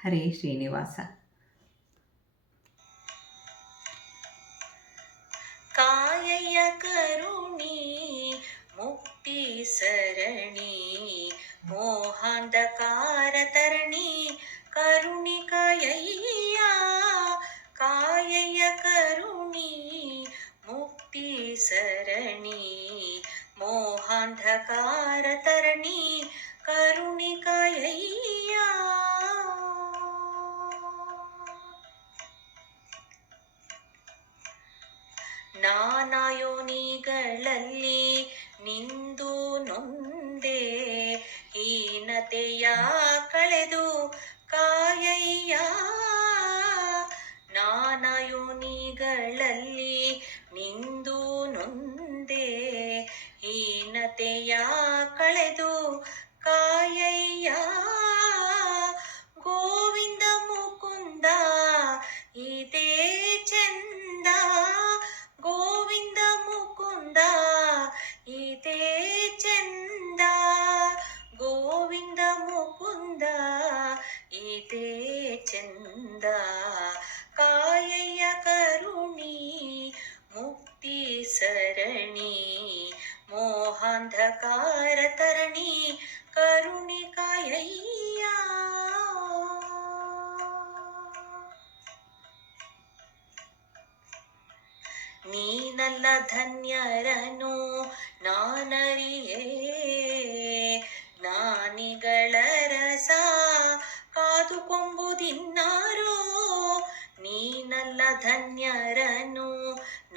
ಹರೇ ಶ್ರೀನಿವಾಸ. ಕಾಯಯ್ಯ ಕರುಣಿ ಮುಕ್ತಿ ಸರಣಿ ಮೋಹಾಂಧಕಾರ ತರಣಿ ಕರುಣಿಕಯಯ್ಯ ಕಾಯಯ್ಯ ಕರುಣಿ ಮುಕ್ತಿ ಸರಣಿ ಮೋಹಾಂಧಕಾರ ತರಣಿ ಕರುಣಿಕಯಯ್ಯ ನಾನಾ ಯೋನಿಗಳಲ್ಲಿ ನಿಂದು ನೊಂದೆ ಹೀನತೆಯ ಕಳೆದು ಕಾಯಯ್ಯ ನಾನಾ ಯೋನಿಗಳಲ್ಲಿ ನಿಂದು ನೊಂದೆ ಹೀನತೆಯ ಕಳೆದು ಕಾಯಯ್ಯ ಗೋವಿಂದ ಮುಕುಂದ ಇದೇ ಚಂದ ಗೋವಿಂದ ಮುಕುಂದ ಇದೇ ಚಂದ ಗೋವಿಂದ ಮುಕುಂದ ಇದೇ ಚಂದ ಕಾಯಯ್ಯ ಕರುಣಿ ಮುಕ್ತಿ ಸರಣಿ ಮೋಹಾಂಧಕಾರ ತರಣಿ ಕರುಣಿಕಾಯಯ್ಯ ನೀನಲ್ಲ ಧನ್ಯರನು ನಾನರಿಯೇ ಜ್ಞಾನಿಗಳ ರಸ ಕಾದುಕೊಂಬುದಿನ್ನಾರೋ ನೀನಲ್ಲ ಧನ್ಯರನು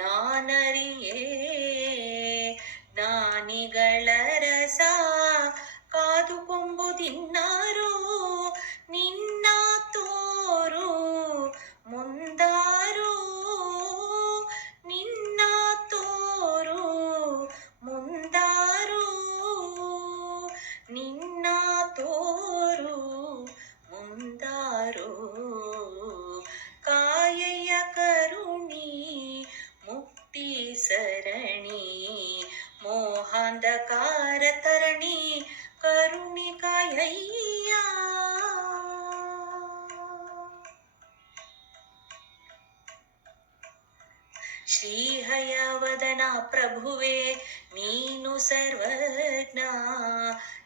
ನಾನರಿಯೇ ಜ್ಞಾನಿಗಳ ರಸ ಕಾದುಕೊಂಬುದಿನ್ನಾರೋ ನಿನ್ನ ತೋರು ಮುಂದಾರೋ ನಿನ್ನ ತೋರು ಮುಂದಾರು ನಿನ್ನ ತೋರು ಮುಂದಾರು ಕಾಯಯ್ಯ ಕರುಣಿ ಮುಕ್ತಿ ಸರಣಿ ಮೋಹಾಂಧಕಾರ ತರಣಿ ಕರುಣಿಕಾಯಯ್ಯ ಶ್ರೀಹಯವದನ ಪ್ರಭುವೆ ನೀನು ಸರ್ವಜ್ಞ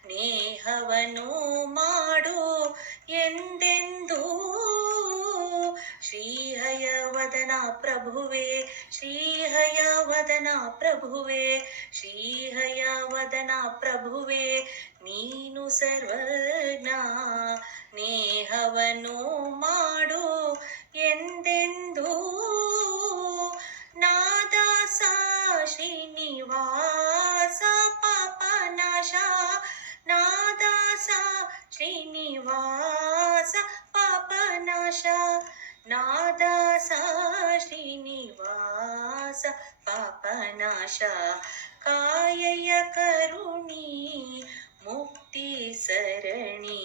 ನೇಹವನು ಮಾಡು ಎಂದೆಂದೂ ಶ್ರೀಹಯವದನ ಪ್ರಭುವೆ ಶ್ರೀಹಯವದನ ಪ್ರಭುವೆ ಶ್ರೀಹಯವದನ ಪ್ರಭುವೆ ನೀನು ಸರ್ವಜ್ಞ ನೇಹವನು ಮಾಡು ಎಂದೆಂದೂ ನಾದಾಸ ಶ್ರೀನಿವಾಸ ಪಾಪನಾಶ ನಾದಾಸ ಶ್ರೀನಿವಾಸ ಪಾಪನಾಶ ನಾದಾಸ ಶ್ರೀನಿವಾಸ ಪಾಪನಾಶ ಕಾಯಯ್ಯ ಕರುಣಿ ಮುಕ್ತಿ ಸರಣಿ